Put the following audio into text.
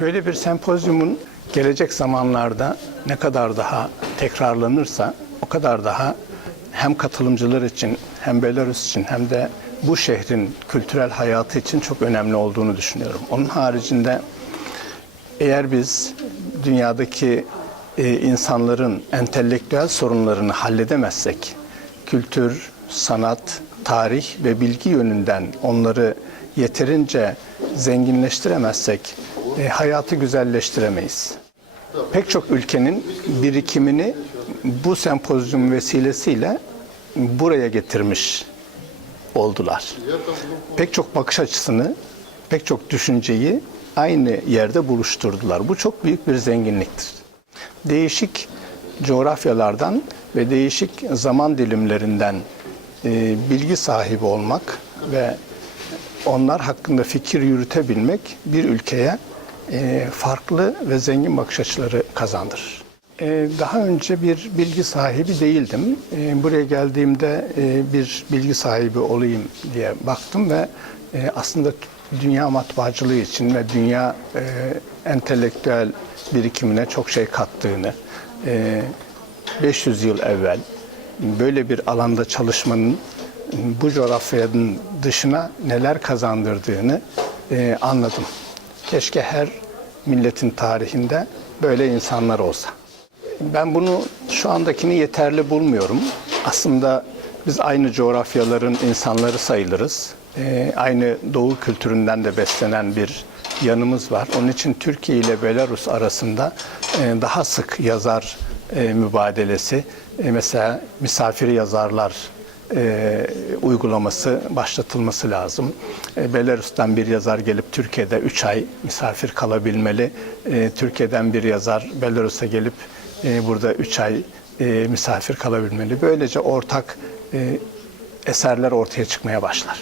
Böyle bir sempozyumun gelecek zamanlarda ne kadar daha tekrarlanırsa o kadar daha hem katılımcılar için hem Belarus için hem de bu şehrin kültürel hayatı için çok önemli olduğunu düşünüyorum. Onun haricinde eğer biz dünyadaki insanların entelektüel sorunlarını halledemezsek, kültür, sanat, tarih ve bilgi yönünden onları yeterince zenginleştiremezsek hayatı güzelleştiremeyiz. Pek çok ülkenin birikimini bu sempozyum vesilesiyle buraya getirmiş oldular. Pek çok bakış açısını, pek çok düşünceyi aynı yerde buluşturdular. Bu çok büyük bir zenginliktir. Değişik coğrafyalardan ve değişik zaman dilimlerinden bilgi sahibi olmak ve onlar hakkında fikir yürütebilmek bir ülkeye farklı ve zengin bakış açıları kazandırır. Daha önce bir bilgi sahibi değildim. Buraya geldiğimde bir bilgi sahibi olayım diye baktım ve aslında dünya matbaacılığı için ve dünya entelektüel birikimine çok şey kattığını, 500 yıl evvel böyle bir alanda çalışmanın bu coğrafyanın dışına neler kazandırdığını anladım. Keşke her milletin tarihinde böyle insanlar olsa. Ben bunu şu andakini yeterli bulmuyorum. Aslında biz aynı coğrafyaların insanları sayılırız. Aynı Doğu kültüründen de beslenen bir yanımız var. Onun için Türkiye ile Belarus arasında daha sık yazar mübadelesi, mesela misafir yazarlar uygulaması başlatılması lazım. Belarus'tan bir yazar gelip Türkiye'de 3 ay misafir kalabilmeli. Türkiye'den bir yazar Belarus'a gelip burada 3 ay misafir kalabilmeli. Böylece ortak eserler ortaya çıkmaya başlar.